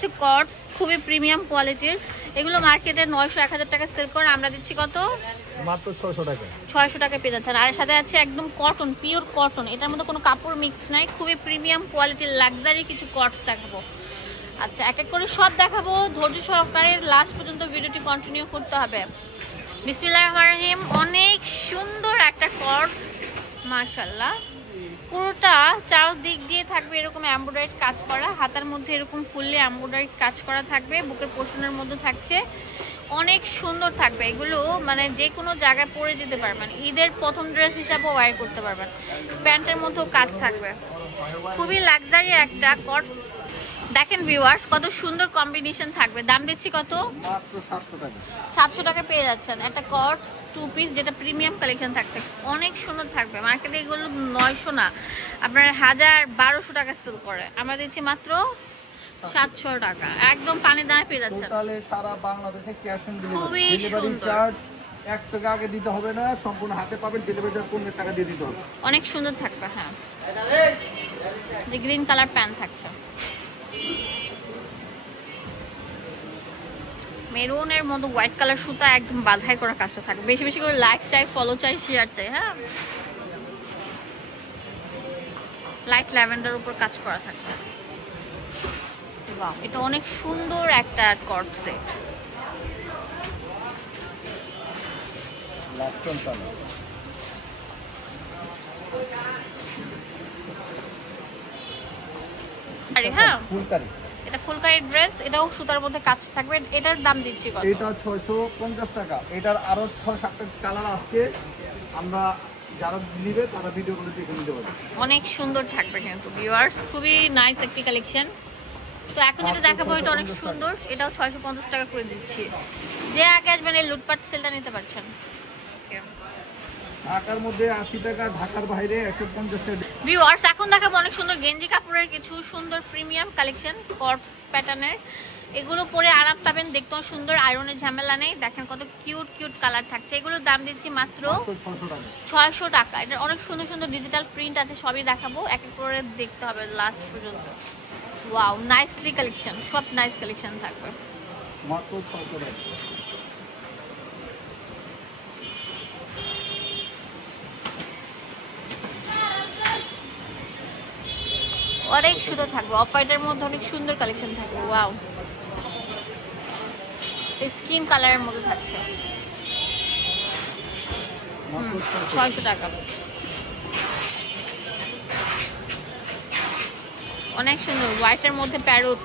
কিছু কটস খুবই প্রিমিয়াম কোয়ালিটির, এগুলো মার্কেটে 900-1000 টাকা সেল করে, আমরা দিচ্ছি কত? মাত্র 600 টাকা। 600 টাকা পেয়ে যাচ্ছেন। আর সাথে আছে একদম কটন, পিওর কটন, এটার মধ্যে কোনো কাপড় মিক্স নাই, খুবই প্রিমিয়াম কোয়ালিটির লাক্সারি কিছু কটস দেখাবো। আচ্ছা, এক এক করে সব দেখাবো, ধৈর্য সহকারে লাস্ট পর্যন্ত ভিডিওটি কন্টিনিউ করতে হবে। বিসমিল্লাহির রহমানির রহিম। অনেক সুন্দর একটা কটস, মাশাআল্লাহ। পুরোটা চারদিক দিয়ে থাকবে এরকম এমব্রয়ডারি কাজ করা, হাতার মধ্যে এরকম ফুললি এমব্রয়ডারি কাজ করা থাকবে, বুকের পোর্শনের মধ্যে থাকছে, অনেক সুন্দর থাকবে। এগুলো মানে যে কোনো জায়গায় পরে যেতে পারবেন, ঈদের প্রথম ড্রেস হিসাবেও ওয়্যার করতে পারবেন। প্যান্টের মধ্যেও কাজ থাকবে, খুবই লাক্সারি একটা কটস। দেখেন ভিউয়ার্স কত সুন্দর কম্বিনেশন থাকবে। দাম দিচ্ছি কত? মাত্র 700 টাকা। 700 টাকা পেয়ে যাচ্ছেন একটা কটস টু পিস, যেটা প্রিমিয়াম কালেকশন থাকছে, অনেক সুন্দর থাকবে। মার্কেটে এগুলো 900 না, আপনার 1000-1200 টাকা সেল করে, আমরা দিচ্ছি মাত্র 700 টাকা, একদম পানি দামে পেয়ে যাচ্ছেন। টোটালে সারা বাংলাদেশে ক্যাশ অন খুবই ডেলিভারি, ডেলিভারি সুন্দর। চার্জ 1 টাকা আগে দিতে হবে না, সম্পূর্ণ হাতে পাবেন, ডেলিভারি চার্জ 15 টাকা দিয়ে দিতে হবে। অনেক সুন্দর থাকবে। হ্যাঁ, যে গ্রিন কালার প্যান্ট থাকছে, মেরুনের মতো হোয়াইট কালার সুতা একদম বাঁধাই করা কাজটা থাকবে। বেশি বেশি করে লাইক চাই, ফলো চাই, শেয়ার চাই। হ্যাঁ, লাইট ল্যাভেন্ডার উপর কাজ করা থাকবে। বাহ, এটা অনেক সুন্দর একটা কট সেট। লাস্টন পাবে। আরে হ্যাঁ, ফুলকারি, এটা ফুলকারি ড্রেস, এটাও সুতার মধ্যে কাজ থাকবে। এটার দাম দিচ্ছি কত? এটা 650 টাকা। এটার আরো 6-7টা কালার আছে, আমরা যারা নিবে তারা ভিডিওগুলো দেখে নিতে পারবে। অনেক সুন্দর থাকবে কিন্তু ভিউয়ার্স, খুবই নাইস একটি কালেকশন। তো এখন যেটা দেখাবো এটা অনেক সুন্দর, এটাও 650 টাকা করে দিচ্ছি। যে আগে আসবেন এই লুটপাট সেলটা নিতে পারছেন। ঢাকার মধ্যে 80 টাকা, ঢাকার বাইরে 150 টাকা। ভিউয়ার্স এখন দেখাবো অনেক সুন্দর গেঞ্জি কাপড়ের কিছু সুন্দর প্রিমিয়াম কালেকশন, কটস প্যাটার্নের। এগুলো পরে আরাম পাবেন, দেখতেও সুন্দর, আয়রনের ঝামেলা নেই। দেখেন কত কিউট কিউট কালার থাকছে। এগুলোর দাম দিচ্ছি মাত্র 600 টাকা। এটা অনেক সুন্দর সুন্দর ডিজিটাল প্রিন্ট আছে, সবই দেখাবো, এক এক করে দেখতে হবে লাস্ট পর্যন্ত। ওয়াও, নাইসলি কালেকশন, সব নাইস কালেকশন থাকবে। মাত্র 600 টাকা। অনেক সুন্দর থাকবে, অফ হোয়াইটের মধ্যে অনেক সুন্দর কালেকশন থাকবে। ওয়াও, স্কিন কালারের মধ্যে থাকছে। 600 টাকা, অনেক সুন্দর হোয়াইটের মধ্যে প্যারোট।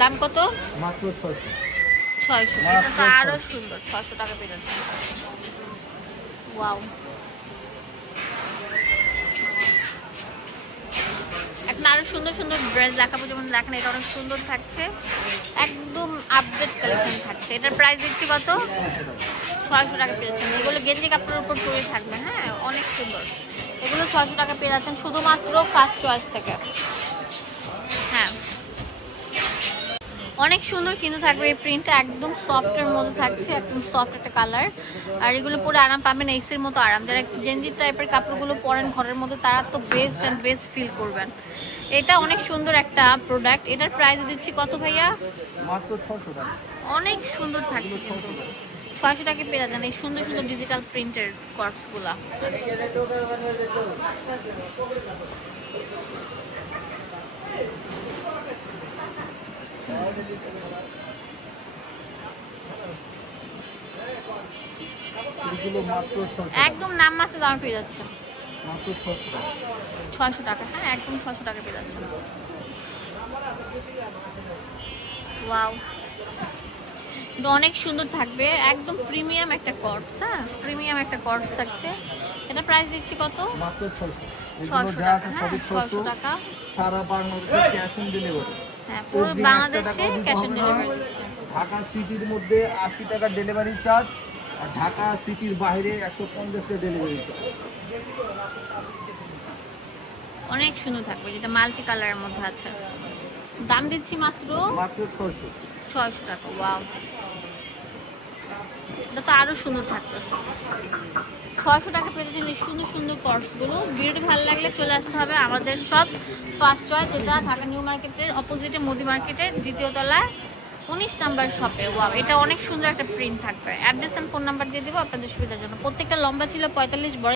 দাম কত? মাত্র 600। 600। এটা তো আরো সুন্দর, 600 টাকা পেয়ে যাচ্ছে। ওয়াও, এখন আরো সুন্দর সুন্দর ড্রেস দেখাবো, যেমন দেখেন এটা অনেক সুন্দর থাকছে, একদম আপডেট কালেকশন থাকছে। এটার প্রাইস দিচ্ছি কত? 600 টাকা পেয়ে যাচ্ছেন। এগুলো গেঞ্জি কাপড়ের উপর তৈরি থাকবে। হ্যাঁ, অনেক সুন্দর। এগুলো 600 টাকা পেয়ে যাচ্ছেন শুধুমাত্র ফার্স্ট চয়েস থেকে। হ্যাঁ, অনেক সুন্দর কিন্তু থাকবে। এই প্রিন্টটা একদম সফটের মধ্যে থাকছে, একদম সফট একটা কালার। আর এগুলো পরে আরাম পাবেন, এসির মতো আরাম। যারা গেঞ্জি টাইপের কাপড়গুলো পরেন ঘরের মধ্যে, তারা তো বেস্ট অ্যান্ড বেস্ট ফিল করবেন। এটা অনেক সুন্দর একটা প্রোডাক্ট। এটার প্রাইস দিচ্ছি কত ভাইয়া? মাত্র 600 টাকা। অনেক সুন্দর থাকবে কিন্তু 600 টাকা পেয়ে যাবেন এই সুন্দর সুন্দর ডিজিটাল প্রিন্টের কটসগুলা। একদম নাম মাত্র দাম পেয়ে যাচ্ছে মাত্র 600 টাকা। হ্যাঁ, একদম 600 টাকা পেয়ে যাচ্ছে। ওয়াও, অনেক সুন্দর থাকবে, একদম প্রিমিয়াম একটা কটস। হ্যাঁ, প্রিমিয়াম একটা কটস থাকছে। এটা প্রাইস দিচ্ছি কত? মাত্র 600। 600 টাকা। হ্যাঁ, 600 টাকা। সারা বাংলাদেশে ক্যাশ অন ডেলিভারি। হ্যাঁ, পুরো বাংলাদেশে ক্যাশ অন ডেলিভারি দিচ্ছে। ঢাকা সিটির মধ্যে 80 টাকা ডেলিভারি চার্জ, আর ঢাকা সিটির বাইরে 150 টাকা ডেলিভারি চার্জ। অনেক সুন্দর থাকবে, যেটা মাল্টি কালারের মধ্যে আছে। দাম দিচ্ছি মাত্র 600 টাকা। ওয়াও, এটা তো আরো সুন্দর থাকবে। 600 টাকা পেয়ে যাচ্ছেন এই সুন্দর সুন্দর পার্সগুলো। ভিডিওটি ভালো লাগলে চলে আসতে হবে আমাদের সব ফার্স্ট চয়েস, যেটা ঢাকা নিউ মার্কেটের অপোজিটে মোদি মার্কেটের 2য় তলায় 19 নাম্বার শপে। ওয়াও, এটা অনেক সুন্দর একটা প্রিন্ট থাকবে। অ্যাড্রেস এন্ড ফোন নাম্বার দিয়ে দিব আপনাদের সুবিধার জন্য। প্রত্যেকটা লম্বা ছিল 45, বড়